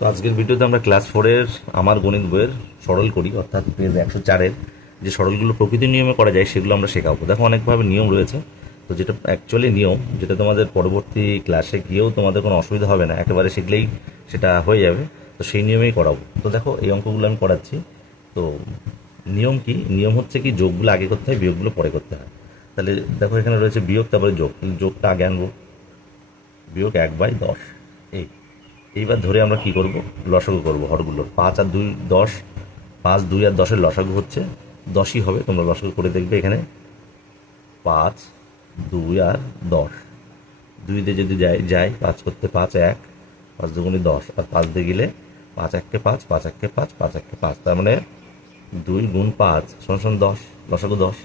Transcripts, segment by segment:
তো আজকের ভিডিওতে আমরা ক্লাস 4-এর আমার গণিত বইয়ের সরল করি, অর্থাৎ পেজ 104-এর যে সরলগুলো প্রকৃতি নিয়মে করা যায় সেগুলো আমরা শেখাবো। দেখো অনেকভাবে নিয়ম রয়েছে, তো যেটা অ্যাকচুয়ালি নিয়ম, যেটা তোমাদের পরবর্তী ক্লাসে গিয়েও তোমাদের কোনো অসুবিধা হবে না, একেবারে শিখলেই সেটা হয়ে যাবে। তো সেই নিয়মেই করাবো। তো দেখো এই অঙ্কগুলো আমি করাচ্ছি। তো নিয়ম কি? নিয়ম হচ্ছে কি, যোগগুলো আগে করতে হয়, বিয়োগগুলো পরে করতে হয়। তাহলে দেখো এখানে রয়েছে বিয়োগ, তারপরে যোগ। যোগটা আগে আনবো, বিয়োগ 1/10। এইবার ধরে আমরা কি করব, লসাগু করব হরগুলোর। 5 আর 2 10, 5 2 আর 10-এর লসাগু হচ্ছে 10ই হবে। তোমরা লসাগু করে দেখবে এখানে 5 2 আর 10, 2 দিয়ে যদি যায় 5 করতে 5 1, 5 দুগুণে 10, আর 5 দিয়ে গেলে 5 1 কে 5, 5 1 কে 5, 5 1 কে 5, তার মানে 2 গুণ 5 সমান 10, লসাগু 10,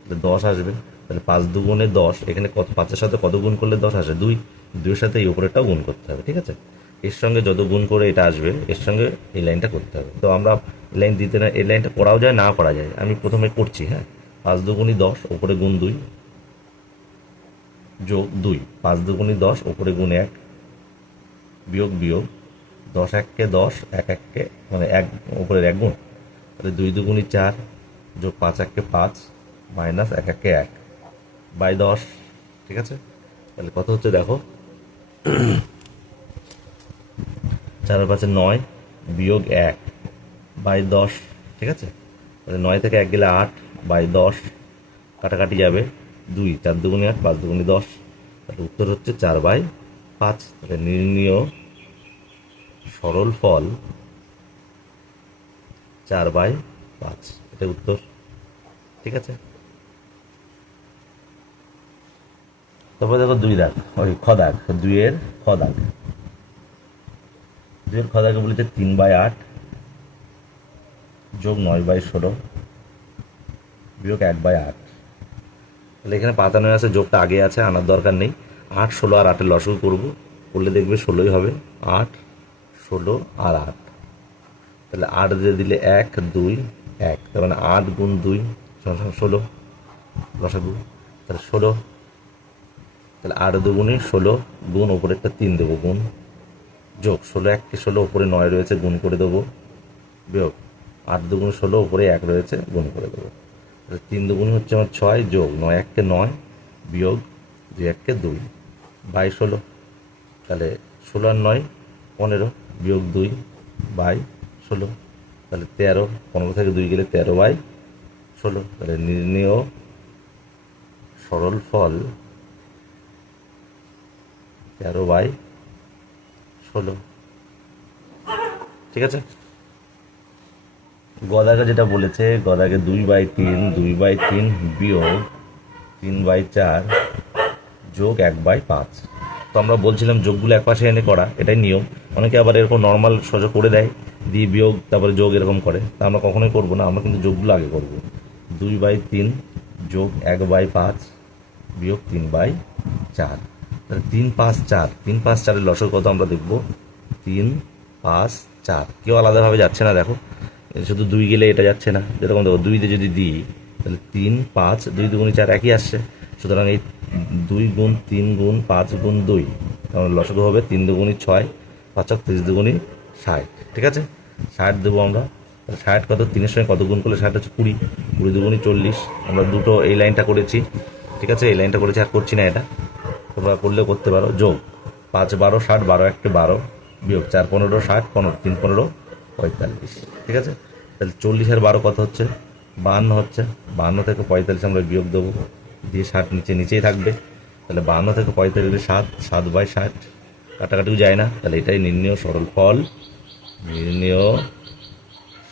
তাহলে 10 আসবে। তাহলে 5 দুগুণে 10, এখানে কত, 5-এর সাথে কত গুণ করলে 10 আসে? 2, 2-এর সাথে এই উপরেরটাও গুণ করতে হবে, ঠিক আছে? এর সঙ্গে যত গুণ করে এটা আসবে, এর সঙ্গে এই লাইনটা করতে হবে। তো আমরা এই লাইন দিতে না, এই লাইনটা করাও যায়, না করা যায়, আমি প্রথমে করছি। হ্যাঁ, 5 দুগুণি 10, ওপরে গুণ 2, যোগ 2, 5 দুগুণি 10, ওপরে গুণ 1, বিয়োগ বিয়োগ 10 1 কে 10, 1 1 কে মানে 1 উপরের 1 গুণ, তাহলে 2 দুগুণি 4, যোগ 5 1 কে 5, মাইনাস 1 1 কে 1 বাই 10, ঠিক আছে? তাহলে কত হচ্ছে দেখো, 4 আর 5 9, বিয়োগ 1 বাই 10, ঠিক আছে? তাহলে 9 থেকে 1 গেলে 8 বাই 10, কাটাকাটি যাবে 2, 4 দুগুণি 8, 5 দুগুণি 10, তাহলে উত্তর হচ্ছে 4/5। তাহলে নির্ণীয় সরল ফল 4/5, এটা উত্তর, ঠিক আছে? তারপরে দেখো 2 দাগ, ওই খ দাগ, 2-এর খ দাগ, 2-এর খ দাগে বলেছে 3/8 যোগ 9/16 বিয়োগ 1/8। তাহলে এখানে পাতানো আছে, যোগটা আগে আছে, আনার দরকার নেই। 8 16 আর 8-এর লসাগু করবো, করলে দেখবে 16ই হবে। 8 16 আর 8, তাহলে 8 দিয়ে দিলে 1 2 1, তার মানে 8 গুণ 2 সমান 16, লসাগু তাহলে 16। তাহলে 8 দুগুণে 16, গুণ ওপরে একটা 3 দেবো, গুণ যোগ 16 1 কে 16, ওপরে 9 রয়েছে, গুণ করে দেবো, বিয়োগ 8 দুগুণে 16, ওপরে 1 রয়েছে, গুণ করে দেবো। তাহলে 3 দুগুণে হচ্ছে আমার 6, যোগ 9 1 কে 9, বিয়োগ 2 1 কে 2 বাই 16। তাহলে 16 আর 9 15, বিয়োগ 2 বাই 16, তাহলে 13, 15 থেকে 2 গেলে 13/16। তাহলে নির্ণেয় সরল ফল 13/16, ঠিক আছে? গদাকে যেটা বলেছে, গদাকে 2/3, 2/3 বিয়োগ 3/4 যোগ 1/5। তো আমরা বলছিলাম যোগগুলো একপাশে এনে করা, এটাই নিয়ম। অনেকে আবার এরকম নর্মাল সোজা করে দেয়, দিয়ে বিয়োগ তারপরে যোগ এরকম করে, তা আমরা কখনোই করবো না, আমরা কিন্তু যোগগুলো আগে করবো। 2/3 যোগ 1/5 বিয়োগ 3/4, তাহলে 3 5 4, 3 5 4-এর লসাগু কত আমরা দেখবো, 3 5 4, কেউ আলাদাভাবে যাচ্ছে না। দেখো শুধু 2 গেলে এটা যাচ্ছে না, যেরকম দেখো 2 দিয়ে যদি দিই, তাহলে 3 5 2 দুগুণি 4 একই আসছে। সুতরাং এই 2 গুণ 3 গুণ 5 গুণ 2, তাহলে লসাগু হবে 3 দুগুণি 6, 5 30 দুগুণি 60, ঠিক আছে? 60 দেবো আমরা। 60 কত, 3-এর সঙ্গে কত গুণ করলে 60 হচ্ছে 20, 20 দুগুণি 40। আমরা দুটো এই লাইনটা করেছি, ঠিক আছে? এই লাইনটা করেছি, আর করছি না এটা, তোমরা করলেও করতে পারো। যোগ 5 12 60, 12 1 কে 12, বিয়োগ 4 15 60, 15 3 15 45, ঠিক আছে? তাহলে 40 আর 12 কত হচ্ছে, 52 হচ্ছে। 52 থেকে 45 আমরা বিয়োগ দেবো, দিয়ে 60 নিচেই থাকবে। তাহলে 52 থেকে 45 গেলে 7, 7/60, কাটাকাটিও যায় না। তাহলে এটাই নির্ণেয় সরল ফল, নির্ণেয়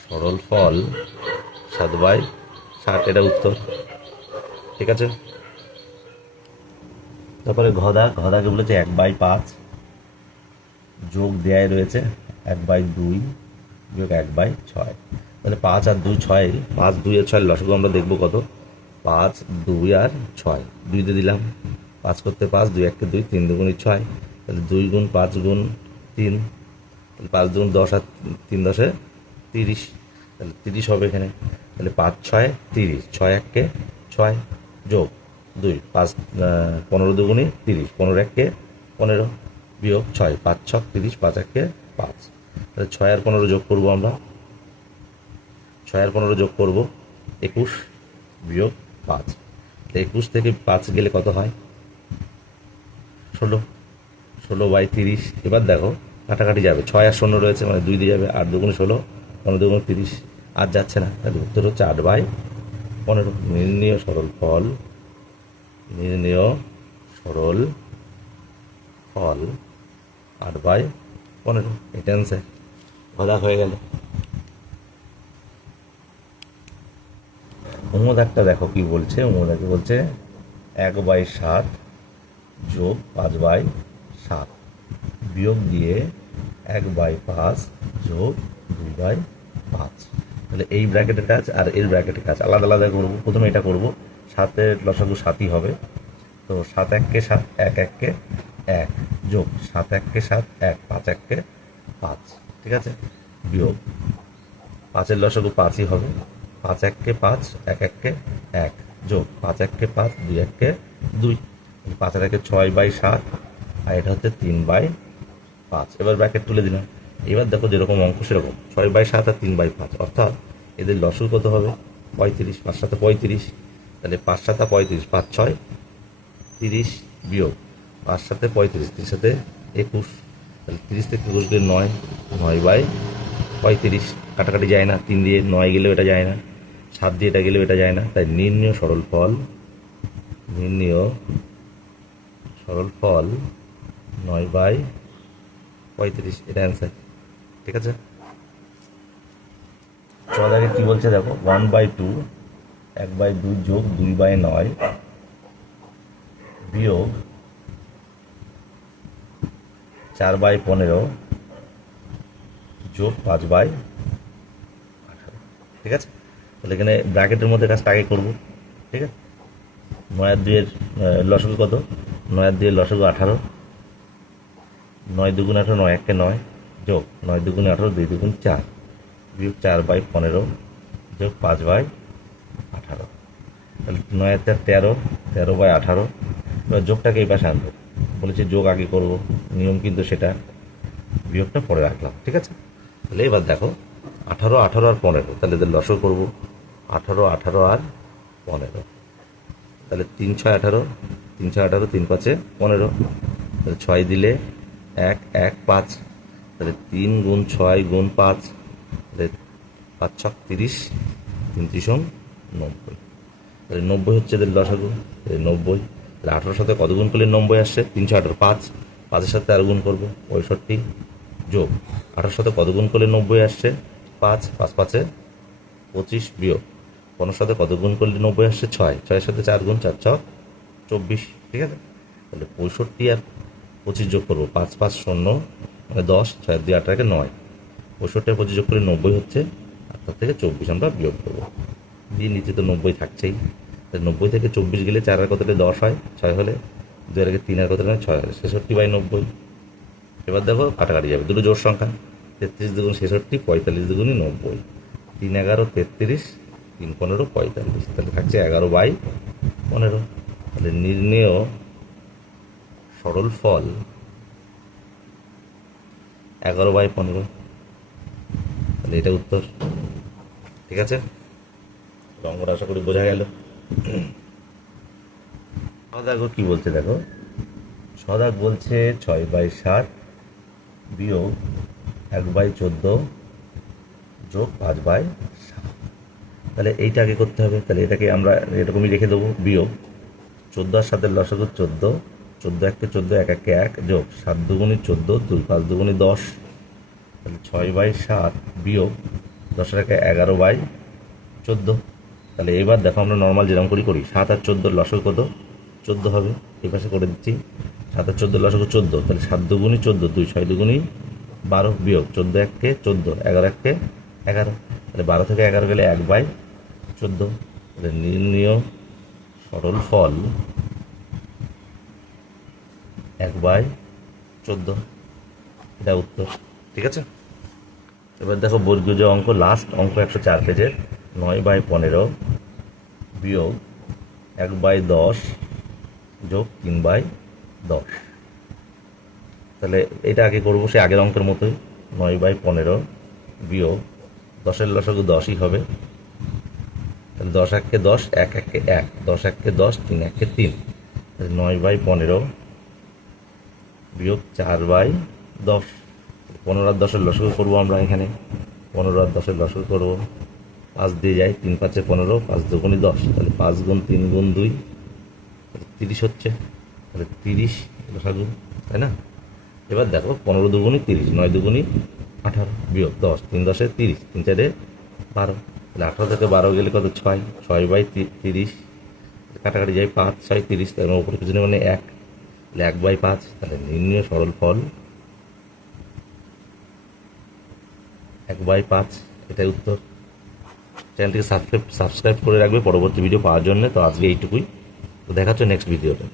সরল ফল 7/60, এটা উত্তর, ঠিক আছে? তারপরে ঘদাকে বলেছে 1/5 যোগ দেয়াই রয়েছে 1/2 বিয়োগ 1/6। তাহলে 5 আর 2 6, 5 2 আর 6 লসাগু আমরা দেখবো কত, 5 2 আর 6, 2 দিয়ে দিলাম, 5 করতে 5, 2 1 কে 2, 3 দুগুণি 6, তাহলে 2 গুণ 5 গুণ 3, তাহলে 5 দুগুণ 10 আর 3 10-এ 30, তাহলে 30 হবে এখানে। তাহলে 5 6 30, 6 1 কে 6, যোগ 2 5 15 দুগুণি 30, 15 1 কে 15, বিয়োগ 6 5 6 30, 5 1 কে 5। তাহলে 6 আর 15 যোগ করবো আমরা, 6 আর 15 যোগ করব 21 বিয়োগ 5। 21 থেকে 5 গেলে কত হয়? 16। 16/30। এবার দেখো কাটাকাটি যাবে, 6 আর 0 রয়েছে মানে 2 দিয়ে যাবে, 8 দুগুণে 16, 15 দুগুণে 30, আর যাচ্ছে না, তাহলে উত্তর হচ্ছে 8/15। নির্ণেয় সরল ফল, নির্ণেয় সরল ফল 8/15, এটা অ্যান্সার। ভাগ হয়ে গেল। অনুদাকটা দেখো কি বলছে, অনুদাকে বলছে 1/7 যোগ 5/7 বিয়োগ দিয়ে 1/5 যোগ 2/5। তাহলে এই ব্র্যাকেটের কাজ আর এর ব্র্যাকেটের কাজ আলাদা আলাদা করবো। প্রথমে এটা করবো, 7-এর লসাগু 7ই হবে, তো 7 1-কে 7, 1 1-কে 1 যোগ 7 1-কে 7, 1 5 1-কে 5, ঠিক আছে, বিয়োগ 5-এর লসাগু 5ই হবে, 5 1-কে 5, 1 1-কে 1 যোগ 5 1-কে 5, 2 1-কে 2, 5 আর 1-কে 6/7, আর এটা হচ্ছে 3/5। এবার ব্র্যাকেট তুলে দিলাম। এবার দেখো যেরকম অঙ্ক সেরকম, 6/7 আর 3/5, অর্থাৎ এদের লসাগু কত হবে? 35। 5 7 35, তাহলে 5 7 35, 5 6 30 বিয়োগ 5 7 35, 3 7 21, তাহলে 30 থেকে 21 গেলে 9, 9/35। কাটাকাটি যায় না, 3 দিয়ে 9 গেলেও এটা যায় না, 7 দিয়ে এটা গেলেও এটা যায় না, তাই নির্ণেয় সরল ফল, নির্ণেয় সরল ফল 9/35, এটা অ্যান্সার, ঠিক আছে। চল আগে কী বলছে দেখো, 1/2, 1/2 যোগ 2/9 বিয়োগ 4/15 যোগ 5/18, ঠিক আছে। তাহলে এখানে ব্র্যাকেটের মধ্যে কাজটা আগে করবো, ঠিক আছে। 9 আর 2-এর লসাগু কত? 9 আর 2-এর লসাগু 18, 9 2 18, 9 1-কে 9 যোগ 9 2 18, 2 2 4 বিয়োগ 4/15 যোগ 5/18। তাহলে 9 আর 4 13, 13/18। এবার যোগটাকে এই পাশে আনবো, বলেছি যোগ আগে করব, নিয়ম কিন্তু সেটা, বিয়োগটা পরে রাখলাম, ঠিক আছে। তাহলে এবার দেখো 18 18 আর 15, তাহলে এদের লসাগু করবো 18 18 আর 15, তাহলে 3 6 18, 3 6 18, 3 5 15, তাহলে 6 দিলে 1 1 5, তাহলে 3 গুণ 6 গুণ 5, তাহলে 5 6 30, 3 3 90, তাহলে 90 হচ্ছে এদের লসাগু, তাহলে 90। তাহলে 18 সাথে কত গুণ করলে 90 আসছে? 318, 5, 5-এর সাথে আর গুণ করবো 65 যোগ 18 সাথে কত গুণ করলে 90 আসছে? 5, 5 5-এ 25 বিয়োগ 15 সাথে কত গুণ করলে 90 আসছে? 6, 6-এর সাথে 4 গুণ, 4 6 24, ঠিক আছে। তাহলে 65 আর 25 যোগ করবো, 5 5 0 মানে 10, 6 2 8 9, 65 আর 25 যোগ করলে 90 হচ্ছে, আর তার থেকে 24 আমরা বিয়োগ করবো, দিয়ে নিচে তো 90 থাকছেই। তাহলে 90 থেকে 24 গেলে 4 আর কতটা 10 হয়, 6 হলে 2 আর 3 আর কতটা 6 হলে 66/90। এবার দেখো কাটাকাটি যাবে, দুটো জোড় সংখ্যা, 33 দুগুণ 66, 45 দুগুণই 90, 3 11 33, 3 15 45, তাহলে থাকছে 11/15। তাহলে নির্ণেয় সরল ফল 11/15, তাহলে এটা উত্তর, ঠিক আছে। অঙ্কটা আশা করি বোঝা গেল। সদাগর কি বলছে দেখো, সদাগ বলছে 6/7 বিয়োগ 1/14 যোগ 5/7, তাহলে এইটা আগে করতে হবে। তাহলে এটাকে আমরা এরকমই রেখে দেবো, বিয়োগ 14 আর 7-এর লসাগু 14, 14 1-কে 14, 1 1-কে 1 যোগ 7 দুগুণি 14, 2 5 দুগুণি 10, তাহলে 6/7 বিয়োগ 10 আর 1-এ 11/14। তাহলে এবার দেখো আমরা নর্মাল যেরকম করি 7 আর 14-এর লসাগু কত? 14 হবে, এই পাশে করে দিচ্ছি, 7 আর 14-এর লসাগু 14, তাহলে 7 দুগুণি 14, 2 6 দুগুণি 12 বিয়োগ 14 1-কে 14, 11 1-কে 11, তাহলে 12 থেকে 11 গেলে 1/14। তাহলে নির্ণেয় সরল ফল 1/14, এটা উত্তর, ঠিক আছে। এবার দেখো বর্গীয় যে অঙ্ক, লাস্ট অঙ্ক 104 পেজের, 9/15 বিয়োগ 1/10 যোগ 3/10, তাহলে এটা আগে করবো সে আগের অঙ্কের মতোই, 9/15 বিয়োগ 10-এর লসাগু 10ই হবে, তাহলে 10 1-কে 10, 1 1-কে 1, 10 1-কে 10, 3 1-কে 3, 9/15 বিয়োগ 4/10। 15 আর 10-এর লসাগু করবো আমরা এখানে, 15 আর 10-এর লসাগু করবো, 5 দিয়ে যায়, 3 5-এ 15, 5 2 10, তাহলে 5 গুণ 3 গুণ 2, 30 হচ্ছে, তাহলে 30 লসাগু, তাই না? এবার দেখো 15 দুগুণই 30, 9 দুগুণই 18 বিয়োগ 10, 3 10-এ 30, 3 4-এ 12, তাহলে 18 থেকে 12 গেলে কত? 6, 6/30, কাটাকাটি যায় 5 6 30, তার উপরে কিছু নেই মানে 1, তাহলে 1/5, তাহলে নির্ণয় সরল ফল 1/5, এটাই উত্তর। চ্যানেলটিকে সাবস্ক্রাইব করে রাখবে পরবর্তী ভিডিও পাওয়ার জন্য। তো আজকে এইটুকুই, তো দেখা হচ্ছে নেক্সট ভিডিওতে।